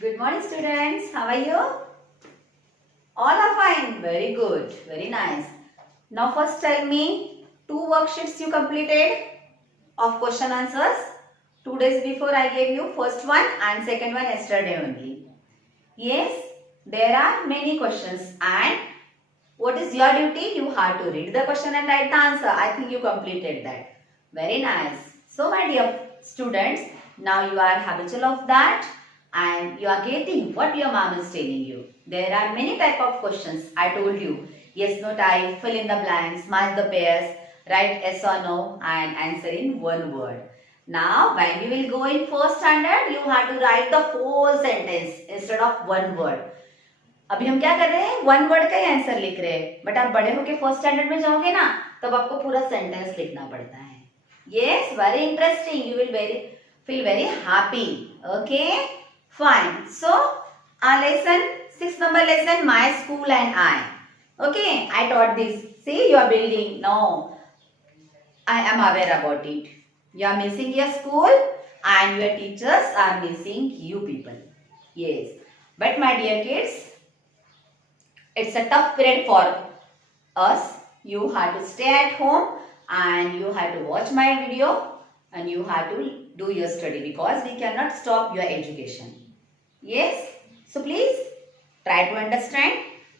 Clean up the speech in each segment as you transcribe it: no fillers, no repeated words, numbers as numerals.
Good morning, students. How are you? All are fine. Very good. Very nice. Now, first tell me two worksheets you completed of question answers. 2 days before I gave you first one and second one yesterday only. Yes, there are many questions and what is your duty? You have to read the question and write the answer. I think you completed that. Very nice. So my dear students, now you are habitual of that and you are getting what your mom is telling you. There are many type of questions. I told you. Yes, no type, fill in the blanks, match the pairs, write yes or no and answer in one word. Now when you will go in first standard, you have to write the whole sentence instead of one word. अभी हम क्या कर रहे हैं one word का ही answer लिख रहे हैं बट आप बड़े होके फर्स्ट स्टैंडर्ड में जाओगे ना तब आपको पूरा सेंटेंस लिखना पड़ता है yes very interesting you will very feel very happy okay fine so lesson 6 number lesson my school and I okay I taught this see you are building no I am aware about it you are missing your school and your teachers are missing you people yes but my dear kids it's a tough period for us. You have to stay at home and you have to watch my video and you have to do your study because we cannot stop your education. Yes? So please try to understand.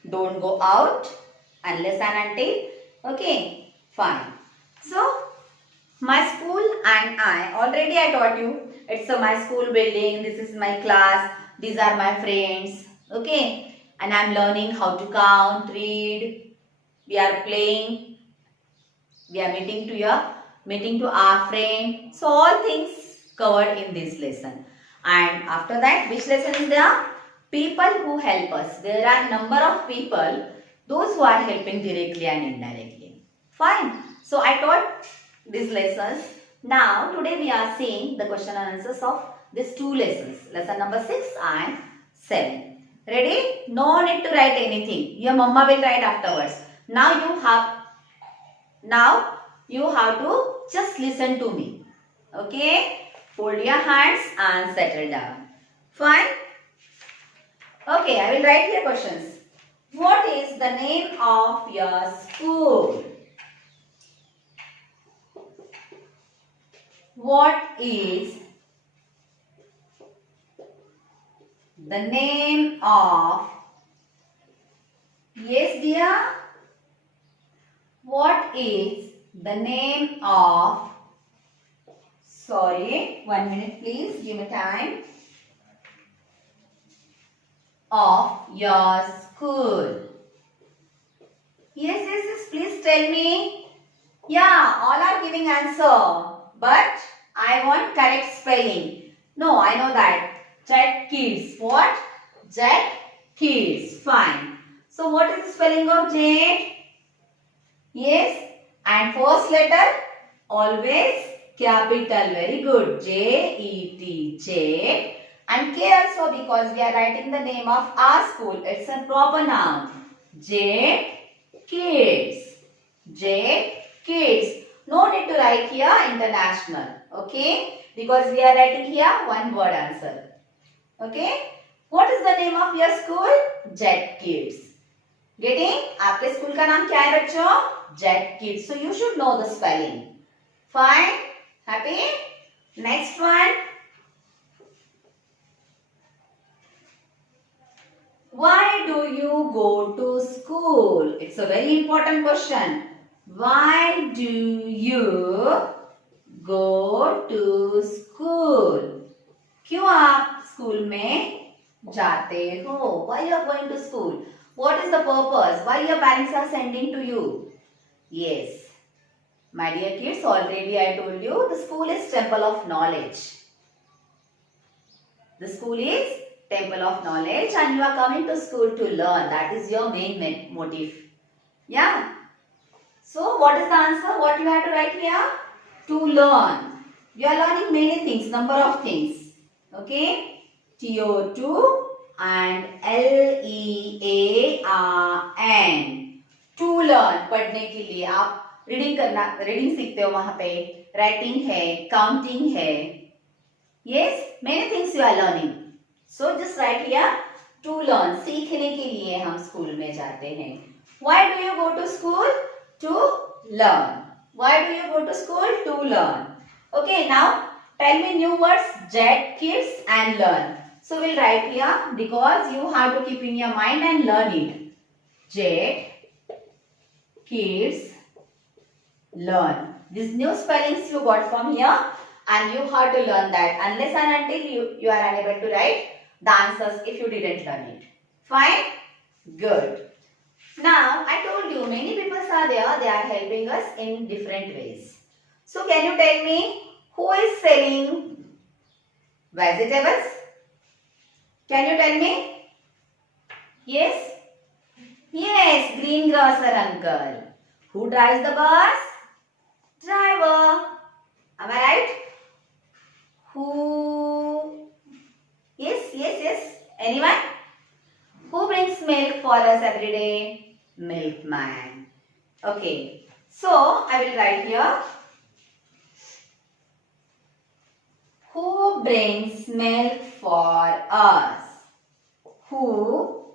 Don't go out unless and until. Okay? Fine. So my school and I already I taught you. It's my school building. This is my class. These are my friends. Okay? And I'm learning how to count, read. We are playing. We are meeting to our friend. So all things covered in this lesson. And after that, which lesson is there? People who help us. There are number of people, those who are helping directly and indirectly. Fine. So I taught these lessons. Now today we are seeing the question and answers of these two lessons. Lesson number 6 and 7. Ready? No need to write anything. Your mama will write afterwards. Now you have to just listen to me. Okay? Fold your hands and settle down. Fine? Okay, I will write here questions. What is the name of your school? What is the name of yes dear what is the name of sorry 1 minute please give me time of your school yes please tell me yeah all are giving answer but I want correct spelling no I know that Jet kids. What? Jet kids. Fine. So what is the spelling of jet? Yes. And first letter always capital. Very good. J-E-T. Jet. And K also because we are writing the name of our school. It's a proper noun. Jet kids. Jet kids. No need to write here international. Okay. Because we are writing here one word answer. Okay? What is the name of your school? Jet Kids. Getting? आपके school का नाम क्या है बच्चों? Jet Kids. So you should know the spelling. Fine? Happy? Next one. Why do you go to school? It's a very important question. Why do you go to school? क्यों आप school में जाते हो why you are going to school what is the purpose why your parents are sending to you yes my dear kids already I told you the school is temple of knowledge the school is temple of knowledge and you are coming to school to learn that is your main motive yeah so what is the answer what you have to write here to learn you are learning many things number of things okay TO2 and LEARN to learn पढ़ने के लिए आप reading सीखते हो वहां पे writing है counting है yes many things you are learning So just write here to learn. सीखने के लिए हम स्कूल में जाते हैं. Why do you go to school? To learn. Why do you go to school? To learn. Okay, now tell me new words. Jet, kids and learn. So we'll write here because you have to keep in your mind and learn it. Jet, kids, learn. These new spellings you got from here and you have to learn that unless and until you are unable to write the answers if you didn't learn it. Fine? Good. Now, I told you many people are there, they are helping us in different ways. So, can you tell me who is selling vegetables? Can you tell me? Yes? Yes, greengrocer uncle. Who drives the bus? Driver. Am I right? Who? Yes. Anyone? Who brings milk for us every day? Milkman. Okay. So, I will write here. Who brings milk for us? Who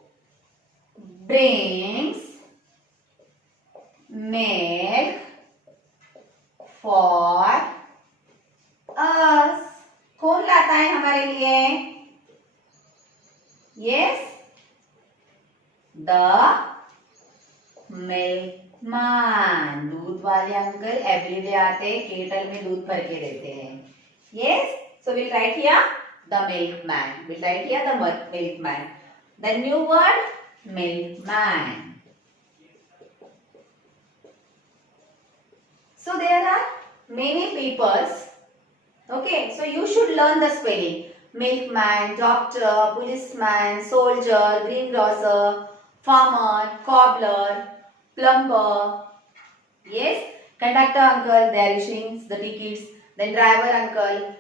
brings milk for us? कौन लाता है हमारे लिए? Yes, the milkman. दूध वाले uncle everyday आते हैं, kettle में दूध भर के देते हैं. Yes, so we'll write here the milkman. We'll write here the milkman. The new word milkman. So there are many peoples. Okay, so you should learn the spelling. Milkman, doctor, policeman, soldier, greengrocer, farmer, cobbler, plumber. Yes, conductor uncle, they are issuing the tickets. Then driver uncle.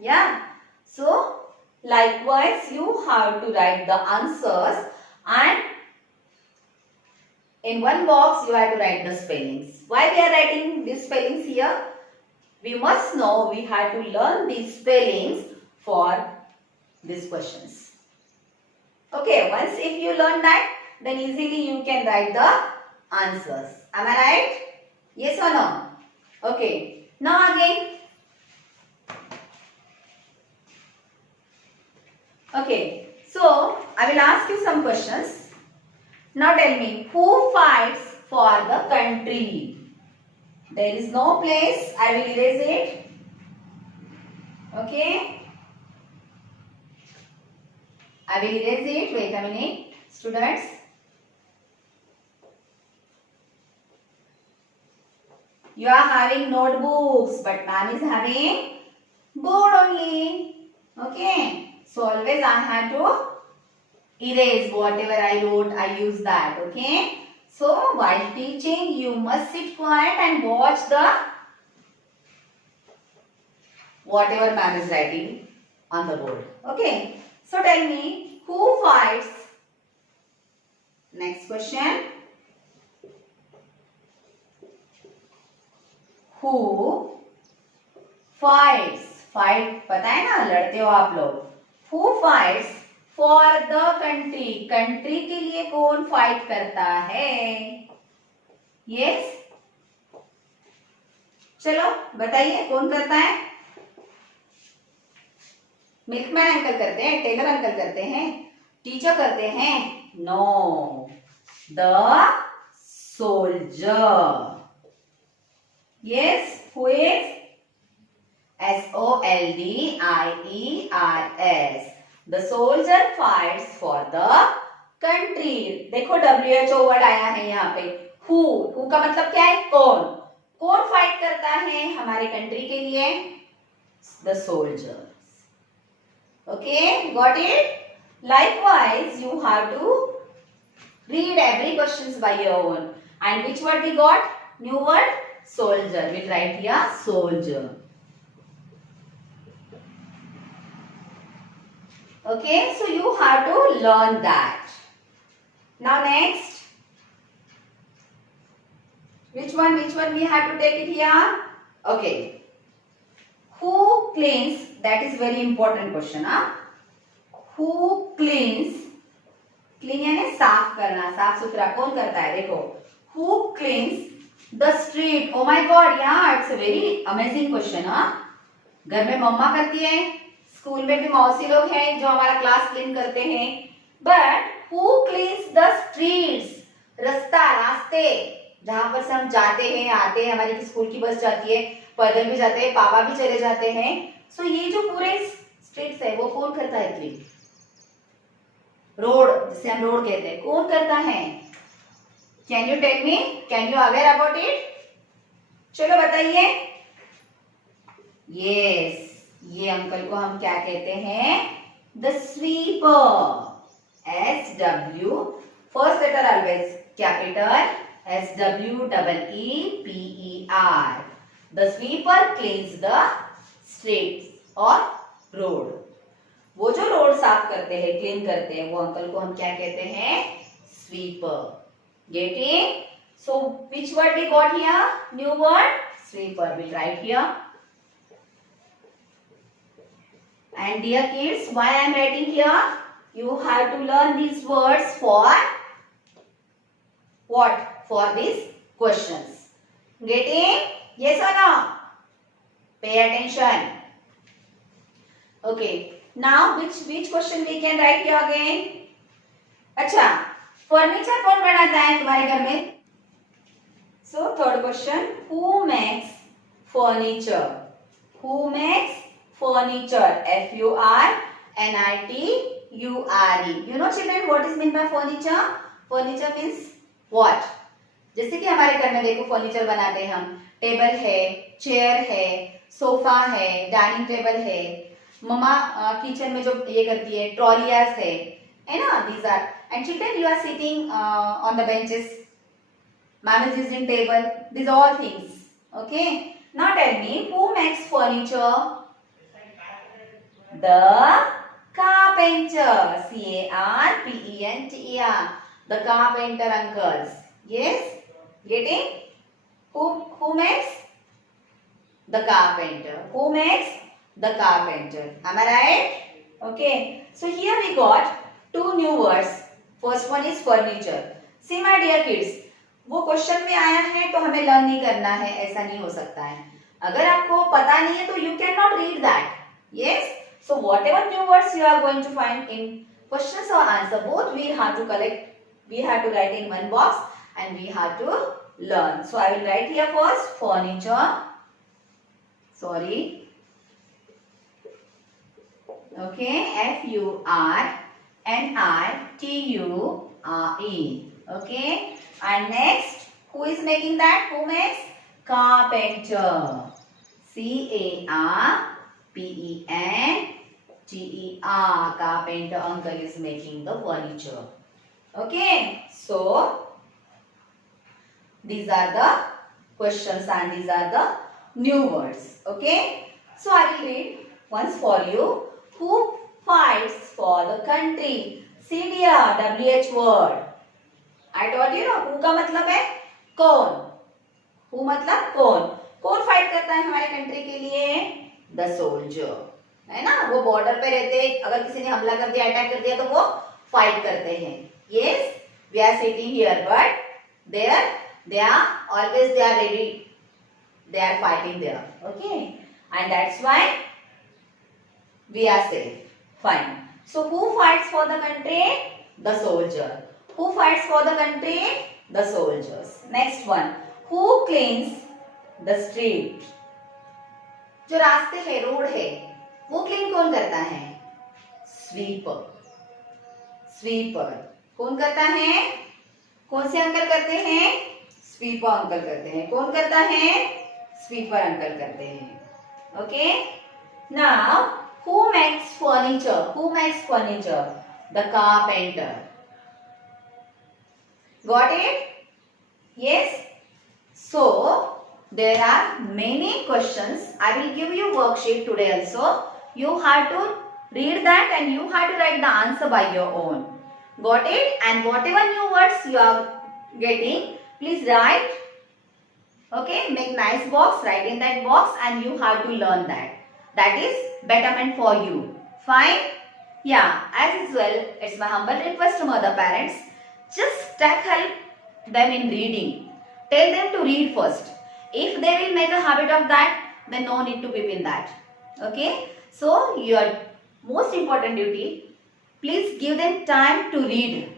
Yeah. So, likewise, you have to write the answers and in one box you have to write the spellings. Why we are writing these spellings here? We must know we have to learn these spellings for these questions. Okay, once if you learn that, then easily you can write the answers. Am I right? Yes or no? Okay. Now again. Okay. So, I will ask you some questions. Now tell me, who fights for the country? There is no place. I will erase it. Okay. I will erase it. Wait a minute. Students. You are having notebooks, but ma'am is having board only. Okay. So always I have to erase whatever I wrote. I use that. Okay. So while teaching, you must sit quiet and watch the whatever ma'am is writing on the board. Okay. So tell me, who fights? Next question. Who fights? Fight पता है ना, लड़ते हो आप लोग. Who fights for the country? Country के लिए कौन fight करता है? Yes? चलो बताइए कौन करता है? मिल्कमैन अंकल करते हैं, टेलर अंकल करते हैं, टीचर करते हैं? No. The soldier. Yes, who is? SOLDIERS. The soldier fights for the country. देखो WHO वर्ड आया है यहाँ पे. Who का मतलब क्या है? कौन? कौन फाइट करता है हमारे कंट्री के लिए? The soldiers. Okay, got it? Likewise, you have to read every questions by your own. And which word we got? New word? Soldier. We'll write here soldier. Okay, so you have to learn that. Now next. Which one we have to take it here? Okay. Who cleans? That is very important question. Huh? Who cleans, clean यानी साफ करना, साफ सुथरा कौन करता है? देखो, who cleans the street. Oh my god, yeah it's a very amazing question. हाँ, घर में मम्मा करती है, स्कूल में भी मौसी लोग हैं जो हमारा क्लास क्लीन करते हैं, but who cleans the streets, रास्ता, रास्ते जहां पर से हम जाते हैं आते हैं, हमारी स्कूल की बस जाती है, पैदल भी जाते हैं, पापा भी चले जाते हैं, सो ये जो पूरे स्ट्रीट्स है वो कौन करता है क्लीन? रोड, जिसे हम रोड कहते हैं, कौन करता है? Can you tell me, can you aware about it? चलो बताइए। यस, ये अंकल को हम क्या कहते हैं? The sweeper. SW, first letter always capital, SWEEPER। The sweeper cleans the streets और रोड। वो जो रोड साफ करते हैं, क्लीन करते हैं, वो अंकल को हम क्या कहते हैं? Sweeper. Getting? So which word we got here? New word, sweeper. We'll write here. And dear kids, why I am writing here? You have to learn these words for what? For these questions. Getting? Yes or no? Pay attention. Okay. Now which question we can write here again? अच्छा, furniture कौन बनाता है तुम्हारे घर में? So third question, who makes furniture? Who makes furniture? FURNITURE. You know children what is meant by furniture? Furniture means what? जैसे कि हमारे घर में देखो फर्नीचर बनाते हैं हम, टेबल है, चेयर है, सोफा है, डाइनिंग टेबल है, मम्मा किचन में जो ये करती है ट्रॉलियाज है ना, these are, and children you are sitting on the benches, ma'am is using table, these all things. Okay, now tell me, who makes furniture? The carpenter. CARPENTER. The carpenter uncles. Yes, getting? Who makes? The carpenter. Who makes? The carpenter. Am I right? Okay, so here we got two new words. First one is furniture. See my dear kids, वो question में आया है तो हमें learn नहीं करना है, ऐसा नहीं हो सकता है। अगर आपको पता नहीं है तो you cannot read that. Yes, so whatever new words you are going to find in questions or answer, both we have to collect, we have to write in one box and we have to learn. So I will write here first furniture. Sorry. Okay, FURNITURE. Okay, and next, who is making that? Who makes? Carpenter. CARPENTER. Carpenter uncle is making the furniture. Okay, so these are the questions and these are the new words. Okay, so I will read once for you. Who fights for the country? See dear, WH word. I told you ना, who का मतलब है कौन, who मतलब कौन, कौन fight करता है हमारे कंट्री के लिए? द सोल्जर, है ना, वो बॉर्डर पे रहते हैं, अगर किसी ने हमला कर दिया, अटैक कर दिया तो वो फाइट करते हैं. Yes, we are sitting here but there they are always they are ready, they are fighting there. Okay, and that's why we are safe. Fine. So who fights for the country? The soldier. Who fights for the country? The soldiers. Next one, who cleans the street? जो रास्ते है, road है, वो clean कौन करता है? Sweeper. Sweeper कौन करता है? कौन से अंकल करते हैं? स्वीपर अंकल करते हैं. कौन करता है? स्वीपर अंकल करते हैं. Okay, now who makes furniture? Who makes furniture? The carpenter. Got it? Yes. So there are many questions. I will give you worksheet today also. You have to read that and you have to write the answer by your own. Got it? And whatever new words you are getting, please write. Okay, make nice box, write in that box and you have to learn that. That is betterment for you. Fine? Yeah, as well, it's my humble request to mother parents. Just tackle them in reading. Tell them to read first. If they will make a habit of that, then no need to whip in that. Okay? So, your most important duty, please give them time to read.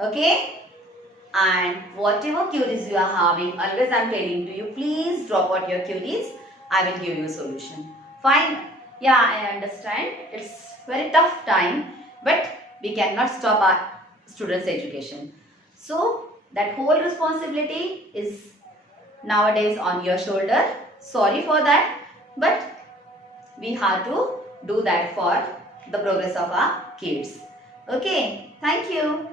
Okay? And whatever queries you are having, always I am telling to you, please drop out your queries. I will give you a solution. Fine. Yeah, I understand. It's very tough time, but we cannot stop our students' education. So that whole responsibility is nowadays on your shoulder. Sorry for that, but we have to do that for the progress of our kids. Okay. Thank you.